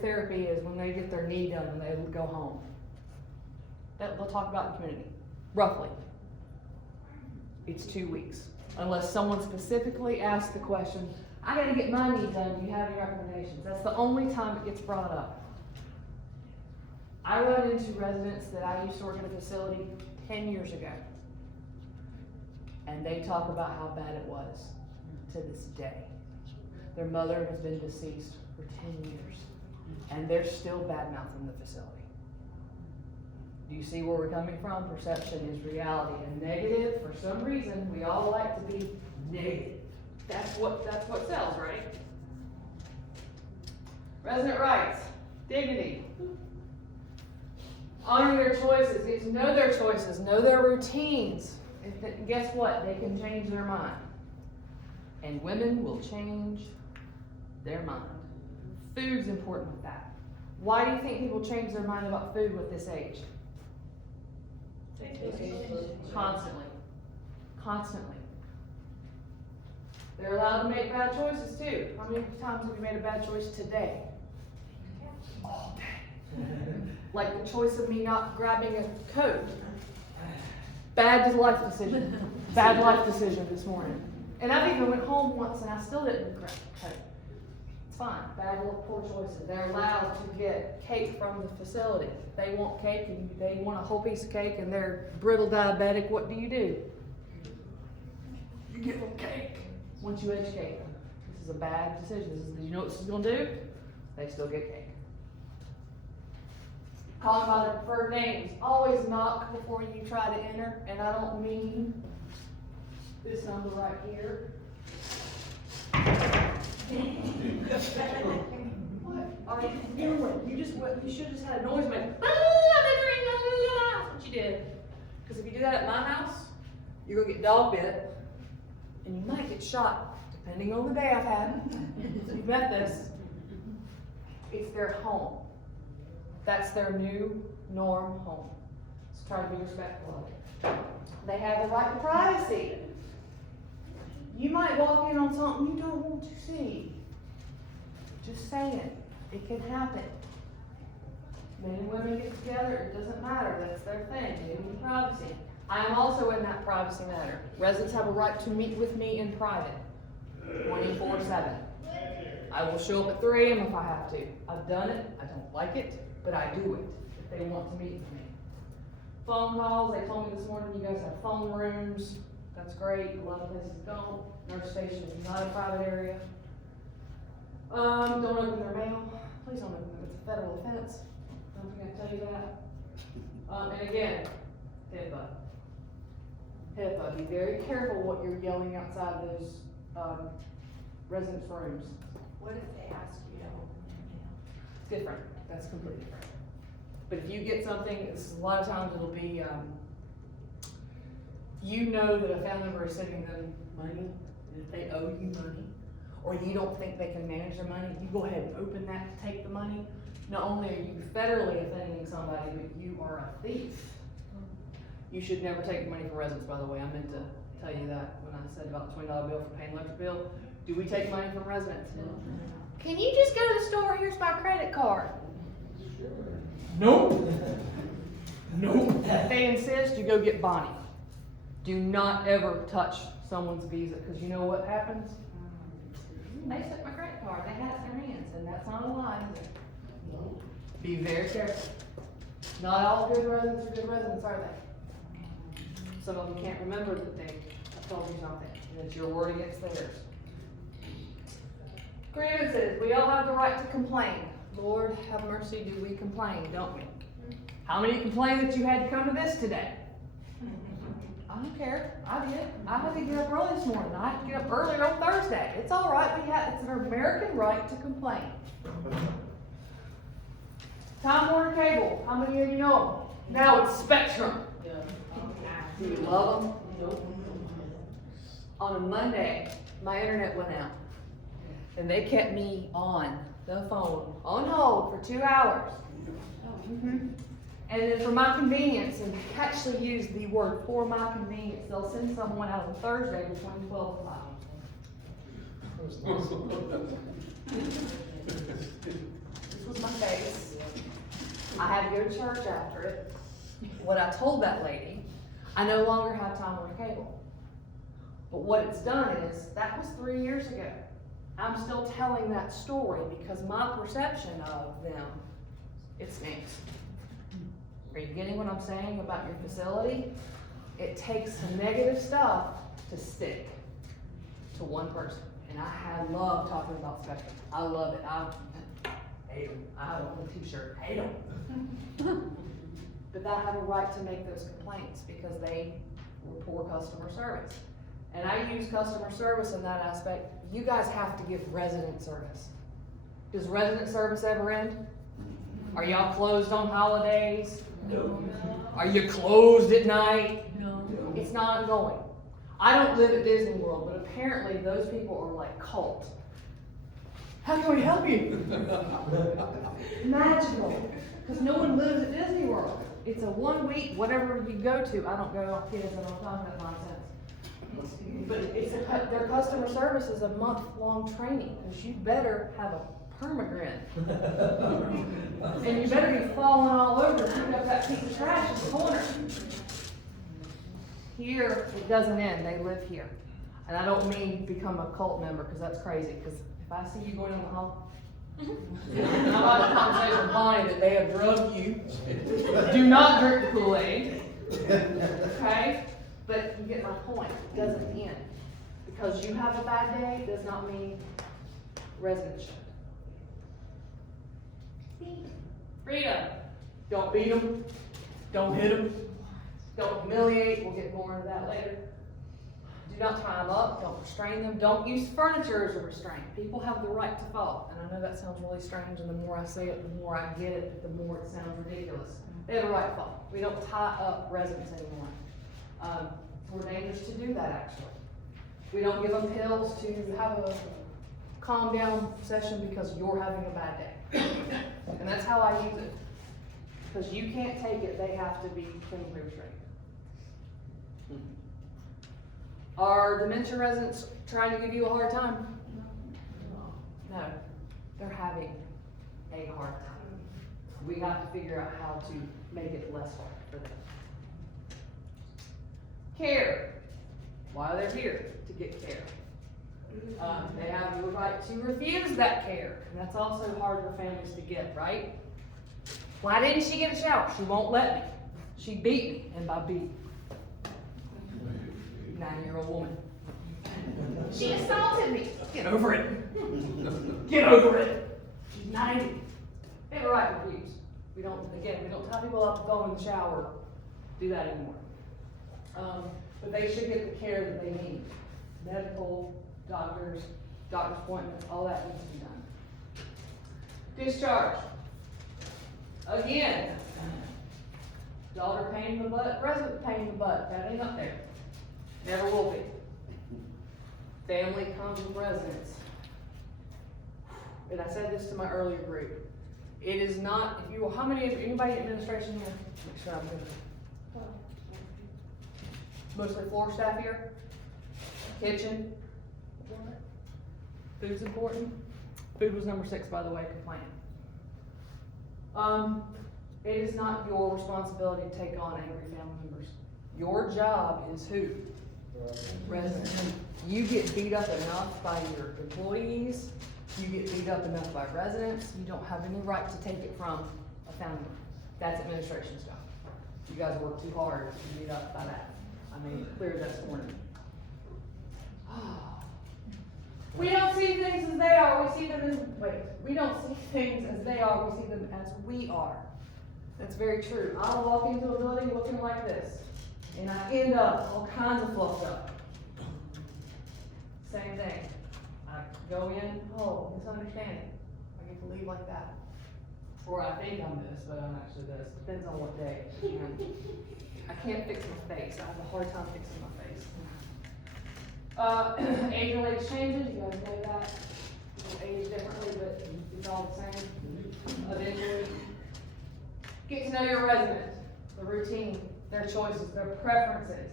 therapy is when they get their knee done and they go home. That they'll talk about in the community, roughly. It's 2 weeks. Unless someone specifically asks the question, I gotta get my knee done, do you have any recommendations? That's the only time it gets brought up. I run into residents that I used to work at a facility 10 years ago. And they talk about how bad it was to this day. Their mother has been deceased for 10 years. And they're still bad-mouthing the facility. Do you see where we're coming from? Perception is reality. And negative, for some reason, we all like to be negative. That's what sells, right? Resident rights, dignity. Honor their choices, get to know their choices, know their routines. Guess what? They can change their mind. And women will change their mind. Food's important with that. Why do you think people change their mind about food with this age? Constantly. Constantly. They're allowed to make bad choices too. How many times have you made a bad choice today? All day. Like the choice of me not grabbing a coat. Bad life decision. Bad life decision this morning. And I've even went home once and I still didn't grab a coat. It's fine. Bad little poor choices. They're allowed to get cake from the facility. They want cake and they want a whole piece of cake and they're brittle diabetic. What do? You give them cake. Once you educate them, this is a bad decision. You know what this is going to do? They still get cake. Call them by their preferred names. Always knock before you try to enter. And I don't mean this number right here. What are you doing? You should have just had a noise make. That's what you did. Because if you do that at my house, you're going to get dog bit. And you might get shot, depending on the day I've had. You've met this. It's their home. That's their new norm home. So try to be respectful of it. They have the right to privacy. You might walk in on something you don't want to see. Just saying. It can happen. Men and women get together, it doesn't matter. That's their thing. They need privacy. I am also in that privacy matter. Residents have a right to meet with me in private, 24/7. I will show up at 3 a.m. if I have to. I've done it. I don't like it, but I do it if they want to meet with me. Phone calls. They told me this morning you guys have phone rooms. That's great. A lot of places don't. Nurse station is not a private area. Don't open their mail. Please don't open them. It's a federal offense. I don't think I can tell you that. And again, HIPAA. HIPAA. Be very careful what you're yelling outside those residents' rooms. What if they ask you to open their mail? Different. That's completely different. But if you get something, a lot of times it'll be, you know that a family member is sending them money, and if they owe you money, or you don't think they can manage their money, you go ahead and open that to take the money. Not only are you federally offending somebody, but you are a thief. You should never take money from residents, by the way. I meant to tell you that when I said about the $20 bill for paying electric bill. Do we take money from residents? No. Can you just go to the store? Here's my credit card. Nope. Nope. If they insist, you go get Bonnie. Do not ever touch someone's visa, because you know what happens? They took my credit card. They had it in their hands, and that's not a lie, is it? No. Be very careful. Not all good residents are good residents, are they? Some of them can't remember that they told you something, and it's your word against theirs. Grievances. We all have the right to complain. Lord have mercy, do we complain, don't we? How many complain that you had to come to this today? I don't care. I did. I had to get up early this morning. I had to get up earlier on Thursday. It's all right. It's an American right to complain. Time Warner Cable. How many of you know them? Now it's Spectrum. Do you love them? Nope. On a Monday, my internet went out. And they kept me on the phone, on hold for 2 hours. Mm-hmm. And then for my convenience, and they actually use the word for my convenience, they'll send someone out on Thursday between 12 and 5. This was my I had to go to church after it. What I told that lady, I no longer have Time Warner Cable. But what it's done is, that was 3 years ago. I'm still telling that story because my perception of them, it stinks. Are you getting what I'm saying about your facility? It takes some negative stuff to stick to one person. And I love talking about Spectrum. I love it. I hate them. I have on a t-shirt. Hate them. But I have a right to make those complaints because they were poor customer service. And I use customer service in that aspect. You guys have to give resident service. Does resident service ever end? Are y'all closed on holidays? No. Are you closed at night? No. It's not ongoing. I don't live at Disney World, but apparently those people are like cult. How can we help you? Magical. Because no one lives at Disney World. It's a 1 week, whatever you go to. I don't go, kids, I don't talk that nonsense. But their customer service is a month-long training, because you better have a permagrin. And you better be falling all over, pick up that piece of trash in the corner. Here, it doesn't end, they live here. And I don't mean become a cult member, because that's crazy, because if I see you going down the hall, and I'm on a conversation with Bonnie that they have drugged you, do not drink the Kool-Aid, okay? But you get my point, it doesn't end. Because you have a bad day does not mean residents should. Freedom. Don't beat them. Don't hit them. Don't humiliate. We'll get more into that later. Do not tie them up. Don't restrain them. Don't use furniture as a restraint. People have the right to fall. And I know that sounds really strange, and the more I say it, the more I get it, the more it sounds ridiculous. They have a right to fall. We don't tie up residents anymore. It's more dangerous to do that, actually. We don't give them pills to have a calm down session because you're having a bad day. And that's how I use it. Because you can't take it, they have to be clinically restrained. Are dementia residents trying to give you a hard time? No, they're having a hard time. We have to figure out how to make it less hard for them. Care. Why they're here, to get care. They have the right to refuse that care, and that's also hard for families to get, right? Why didn't she get a shower? She won't let me. She beat me, and by beat, 9-year-old woman. She assaulted me. Get over it. Get over it. She's 90. They have a right to refuse. We don't tie people up, go in the shower, do that anymore. But they should get the care that they need. Medical, doctors appointments, all that needs to be done. Discharge. Again, daughter pain in the butt, resident pain in the butt, that ain't up there. Never will be. Family comes with residents. And I said this to my earlier group. It is not, anybody in administration here? Make sure I'm good. Mostly floor staff here. Kitchen. Food's important. Food was number 6, by the way, complaint. It is not your responsibility to take on angry family members. Your job is who? Residents. You get beat up enough by your employees. You get beat up enough by residents. You don't have any right to take it from a family member. That's administration's job. You guys work too hard to be beat up by that. I made it clear this morning. We don't see things as they are, we see them as, we don't see things as they are, we see them as we are. That's very true. I'll walk into a building looking like this, and I end up all kinds of fluffed up. Same thing. I go in, misunderstanding. I get to leave like that. Or I think I'm this, but I'm actually this. Depends on what day. I can't fix my face. I have a hard time fixing my face. Age-related changes, you guys know that. People age differently, but it's all the same. Eventually, get to know your resident, the routine, their choices, their preferences.